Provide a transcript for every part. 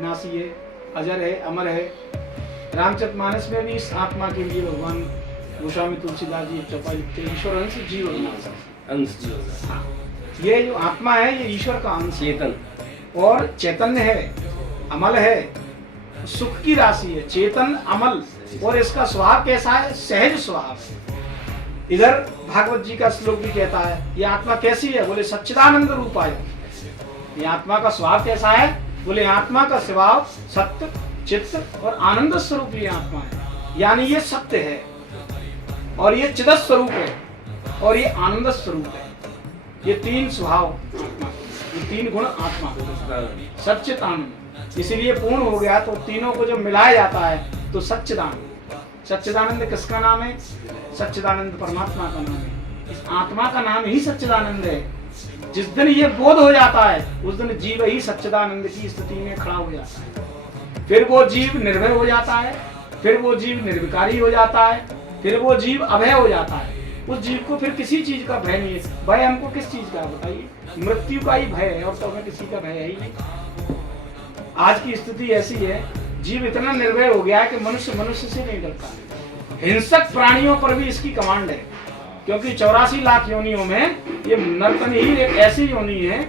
विनाशी है, अजर है, अमर है। रामचरितमानस में भी इस आत्मा के लिए भगवान गोस्वामी तुलसीदास जी चौपाई लिखते हैं, ईश्वर अंश जीव अंश। हाँ, ये जो आत्मा है ये ईश्वर का अंश, चेतन और चैतन्य है, अमल है, सुख की राशि है, चेतन अमल। और इसका स्वभाव कैसा है? सहज स्वभाव है। इधर भागवत जी का श्लोक भी कहता है ये आत्मा कैसी है? बोले सच्चिदानंद रूपा है। ये आत्मा का स्वभाव कैसा है? बोले आत्मा का स्वभाव सत्य, चित्त और आनंद स्वरूप ये आत्मा है। यानी ये सत्य है और ये चिद स्वरूप है और ये आनंद स्वरूप है। ये तीन स्वभाव आत्मा, ये तीन गुण आत्मा, सच्चित आनंद। इसीलिए पूर्ण हो गया तो तीनों को जब मिलाया जाता है तो सच्चिदानंद। सच्चिदानंद किसका नाम है? सच्चिदानंद परमात्मा का नाम है। इस आत्मा का नाम ही सच्चिदानंद है। जिस दिन ये बोध हो जाता है उस दिन जीव ही सच्चिदानंद की स्थिति में खड़ा हो जाता है। फिर वो जीव निर्भय हो जाता है, फिर वो जीव निर्विकारी हो जाता है, फिर वो जीव अभय हो जाता है। उस जीव को फिर किसी चीज का भय नहीं है। भय हमको किस चीज का बताइए? मृत्यु का ही भय है और तो हमें किसी का भय है ही नहीं। आज की स्थिति ऐसी है, जीव इतना निर्भय हो गया है कि मनुष्य मनुष्य से नहीं डरता। हिंसक प्राणियों पर भी इसकी कमांड है, क्योंकि 84 लाख योनियों में ये नर्तन ही एक ऐसी योनि है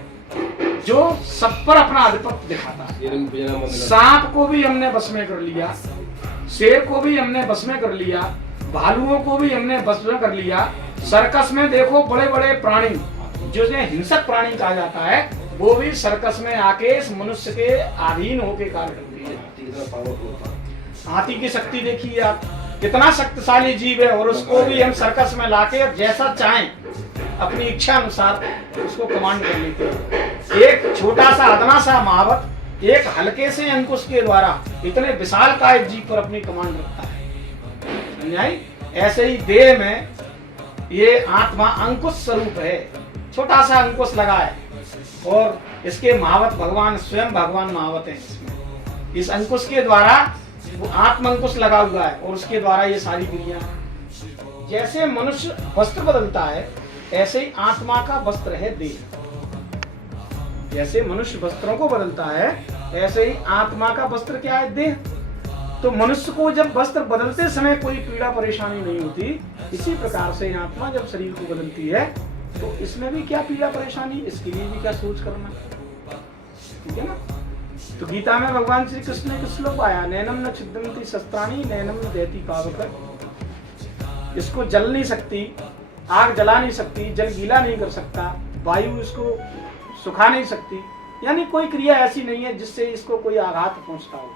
जो सब पर अपना आधिपत्य दिखाता है। सांप को भी हमने बस में कर लिया, शेर को भी हमने बस में कर लिया, भालुओं को भी हमने बस में कर लिया। सर्कस में देखो बड़े बड़े प्राणी जो हिंसक प्राणी कहा जाता है वो भी सर्कस में आके इस मनुष्य के अधीन होके कार्य करती है। हाथी की शक्ति देखिए आप, कितना शक्तिशाली जीव है और उसको भी हम सर्कस में लाके जैसा चाहें अपनी इच्छा अनुसार उसको कमांड कर लेते हैं। एक छोटा सा अदना सा महावत एक हल्के से अंकुश के द्वारा इतने विशाल काय जीव पर अपनी कमांड रखता है। समझाई? ऐसे ही देह में ये आत्मा अंकुश स्वरूप है, छोटा सा अंकुश लगा है और इसके महावत भगवान स्वयं भगवान महावत है। इसमें इस अंकुश के द्वारा वो आत्म अंकुश लगा हुआ है और उसके द्वारा ये सारी क्रिया। जैसे मनुष्य वस्त्र बदलता है ऐसे ही आत्मा का वस्त्र है देह। जैसे मनुष्य वस्त्रों को बदलता है ऐसे ही आत्मा का वस्त्र क्या है? देह। तो मनुष्य को जब वस्त्र बदलते समय कोई पीड़ा परेशानी नहीं होती, इसी प्रकार से आत्मा जब शरीर को बदलती है तो इसमें भी क्या पीड़ा परेशानी, इसके लिए भी क्या सोच करना। ठीक है ना? तो गीता में भगवान श्री कृष्ण ने कुछ श्लोक आया, नैनम न छिद्यन्ति शस्त्राणि नैनम न दहति पावक। इसको जल नहीं सकती, आग जला नहीं सकती, जल गीला नहीं कर सकता, वायु इसको सुखा नहीं सकती। यानी कोई क्रिया ऐसी नहीं है जिससे इसको कोई आघात पहुंचता हो।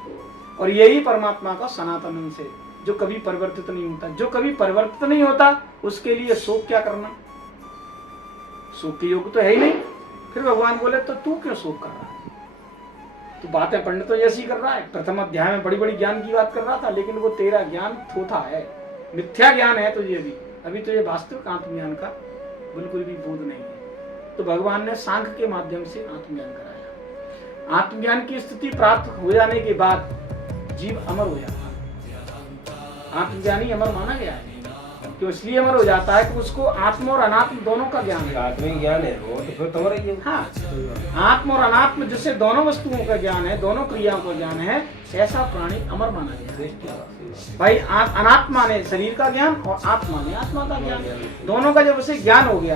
और यही परमात्मा का सनातन अंश है जो कभी परिवर्तित नहीं होता। जो कभी परिवर्तित नहीं होता उसके लिए शोक क्या करना? शोक के योग तो है ही नहीं। फिर भगवान बोले तो तू क्यों शोक कर रहा है? तू बातें पंडित तो ऐसी कर रहा है। प्रथम अध्याय में बड़ी बड़ी ज्ञान की बात कर रहा था, लेकिन वो तेरा ज्ञान थोथा है, मिथ्या ज्ञान है तुझे अभी तो ये वास्तविक आत्मज्ञान का बिल्कुल भी बोध नहीं है। तो भगवान ने सांख्य के माध्यम से आत्मज्ञान कराया। आत्मज्ञान की स्थिति प्राप्त हो जाने के बाद जीव अमर हो जाता है। आत्मज्ञानी अमर माना गया है। क्यों इसलिए अमर हो जाता है कि उसको आत्म और अनात्म दोनों का ज्ञान है। आत्मिक ज्ञान है वो तो फिर तो ही है। हाँ, आत्म और अनात्म जिससे दोनों वस्तुओं का ज्ञान है, दोनों क्रियाओं का ज्ञान है, ऐसा प्राणी अमर माना गया है। भाई अनात्मा ने शरीर का ज्ञान और आत्मा ने आत्मा का ज्ञान, दोनों का जब उसे ज्ञान हो गया।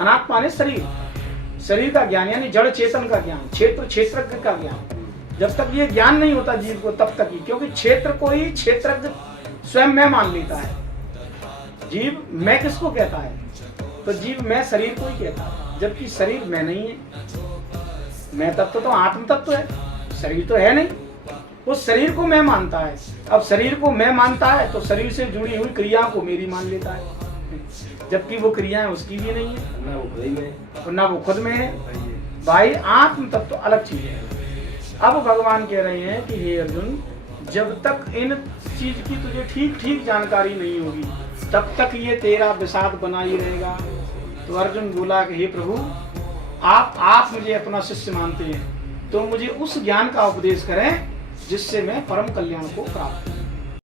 अनात्मा ने शरीर का ज्ञान यानी जड़ चेतन का ज्ञान, क्षेत्रज्ञ का ज्ञान। जब तक ये ज्ञान नहीं होता जीव को तब तक ही, क्योंकि क्षेत्र को ही क्षेत्रज्ञ स्वयं मैं मान लेता है। जीव मैं किसको कहता है? तो जीव मैं शरीर को ही कहता है, जबकि शरीर मैं नहीं है। मैं तत्व तो आत्म तत्व है, शरीर तो है नहीं। उस शरीर को मैं मानता है। अब शरीर को मैं मानता है तो शरीर से जुड़ी हुई क्रियाओं को मेरी मान लेता है, जबकि वो क्रियाएं उसकी भी नहीं है, ना वो खुद में है। भाई आत्म तत्व अलग चीज है। अब भगवान कह रहे हैं कि हे अर्जुन, जब तक इन चीज की तुझे ठीक ठीक जानकारी नहीं होगी तब तक ये तेरा विषाद बना ही रहेगा। तो अर्जुन बोला कि हे प्रभु, आप मुझे अपना शिष्य मानते हैं तो मुझे उस ज्ञान का उपदेश करें जिससे मैं परम कल्याण को प्राप्त करूं।